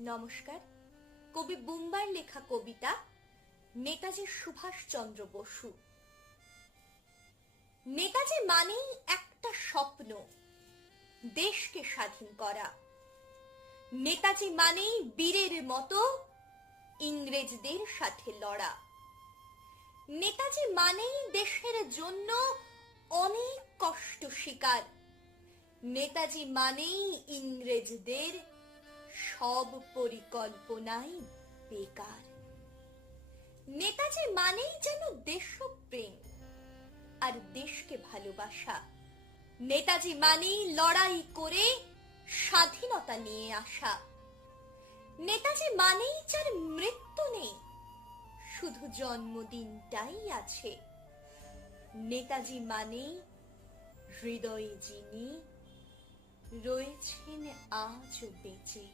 নমস্কার। কবি বুম্বার লেখা কবিতা নেতাজি সুভাষচন্দ্র বসু। নেতাজি মানেই একটা স্বপ্ন, দেশকে স্বাধীন করা। নেতাজি মানেই বীরের মতো ইংরেজদের সাথে লড়া। নেতাজি মানেই দেশের জন্য অনেক কষ্ট স্বীকার নেতাজি মানেই ইংরেজদের সব পরিকল্পনাই বেকার। নেতাজি মানেই যেন দেশপ্রেম, আর দেশকে ভালোবাসা। নেতাজি মানেই লড়াই করে স্বাধীনতা নিয়ে আসা। নেতাজি মানেই যার মৃত্যু নেই, শুধু জন্মদিনটাই আছে। নেতাজি মানেই হৃদয়ে যিনি রয়েছেন আজও বেঁচে।